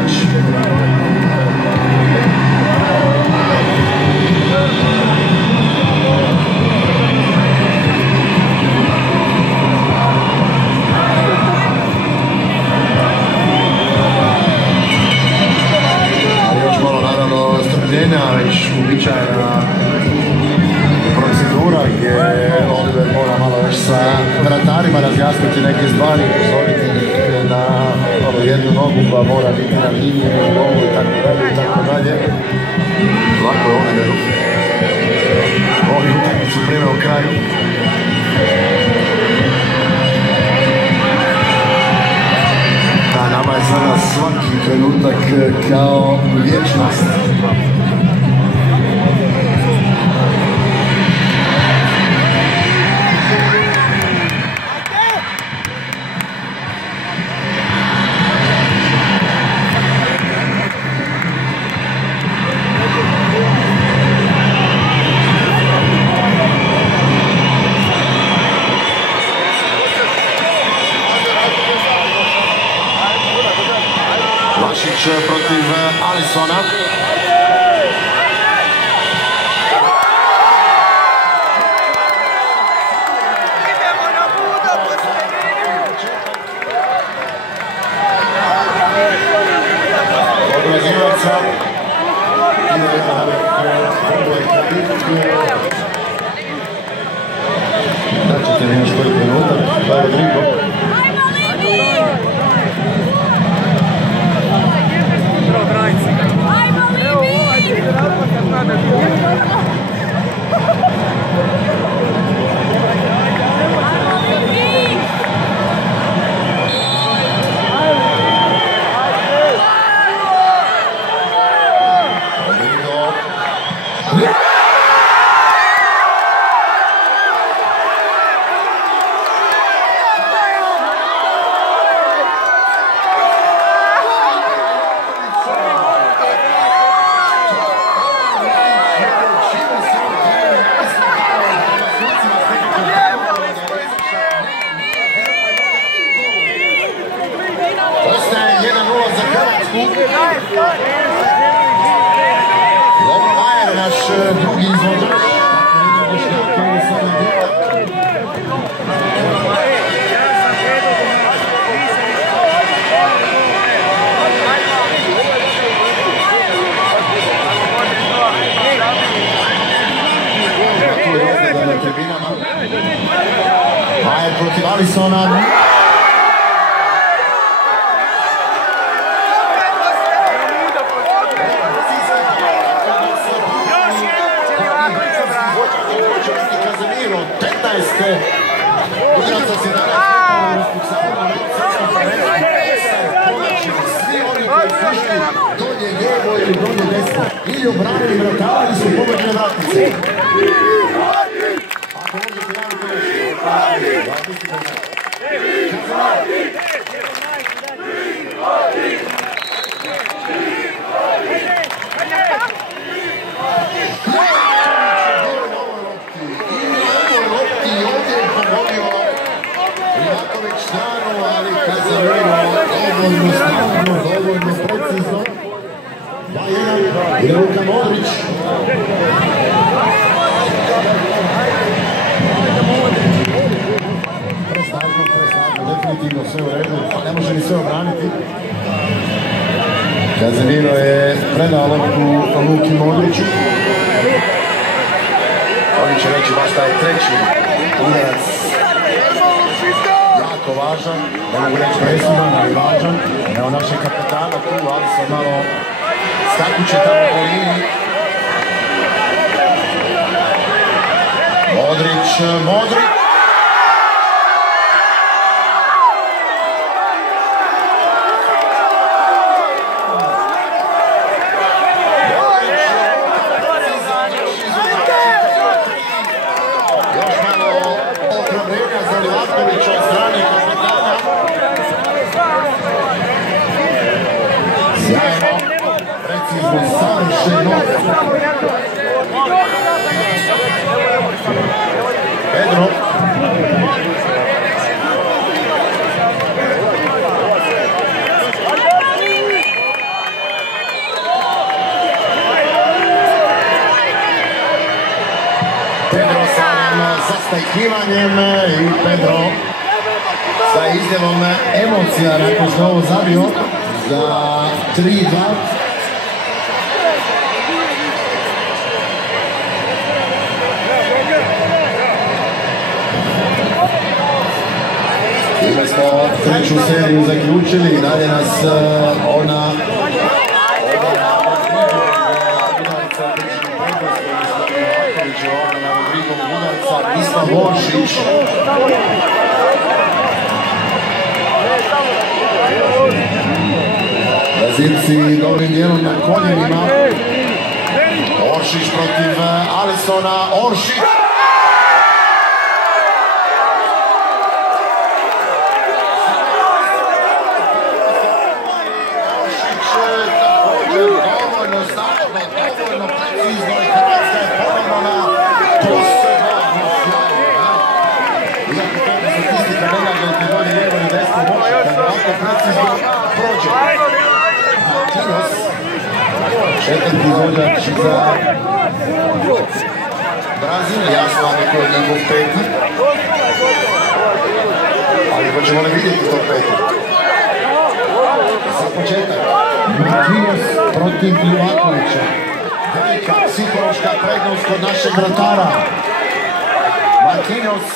igrač. Već uobičajena procedura gdje Oliver mora malo još sa vratarima razjasniti neke stvari, upozoriti ih na jednu nogu koja mora biti na liniji u golu i tako dalje. Lako je Oliveru. Ovi utakmicu prime u kraju. Da, nama je sada svaki trenutak kao vječnost. Vlašić protiv Alisona. Odlazivaca. Daćete mi još koji trenutak, to je Rodrigo. Lovro Majer, naš drugi izvođač. Majer protiv Alisona. Udraca se danas svi oni koji su išli dolje lijevo ili dolje desno ili obranili vratara ili su pomoćne vratnice. Ako možete dovoljno precizno. I Luka Modrić. Presnažno, definitivno sve u redu, ne može ni sve obraniti. Casemiro je predao loptu Luki Modriću. Oni će reći baš taj treći udarac. Jako važan, ne mogu reći presudan, ali važan. Evo našeg kapetana tu, ali sam malo skakuće tamo po liniji. Modrić. Još malo ohrabrenja za Livakovića od strane kapetana. Sjajno, precizno, savršeno. Pedro. očekivanjem i Pedro sa izljevom emocija nakon što ovo zabio za 3-2. Time smo treću seriju zaključili i dalje nas ona Isma Voršić. Brazilci dobrim dijelom na koljenima. Oršić protiv Alissona. Oršić! Dovoljno snažno, dovoljno precizno i Hrvatska je ponovno na posebno sjaju. Iako kada statistika ne nađe ti dolje lijevo i desno moći, kada ovako precizno prođe. Marquinhos, četvrti izvođač za Brazil, jasno vam je koji je njegov peti. Ali hoćemo li vidjeti to peti? Za početak, Marquinhos protiv Livakovića. Velika psihološka prednost kod našeg vratara. Marquinhos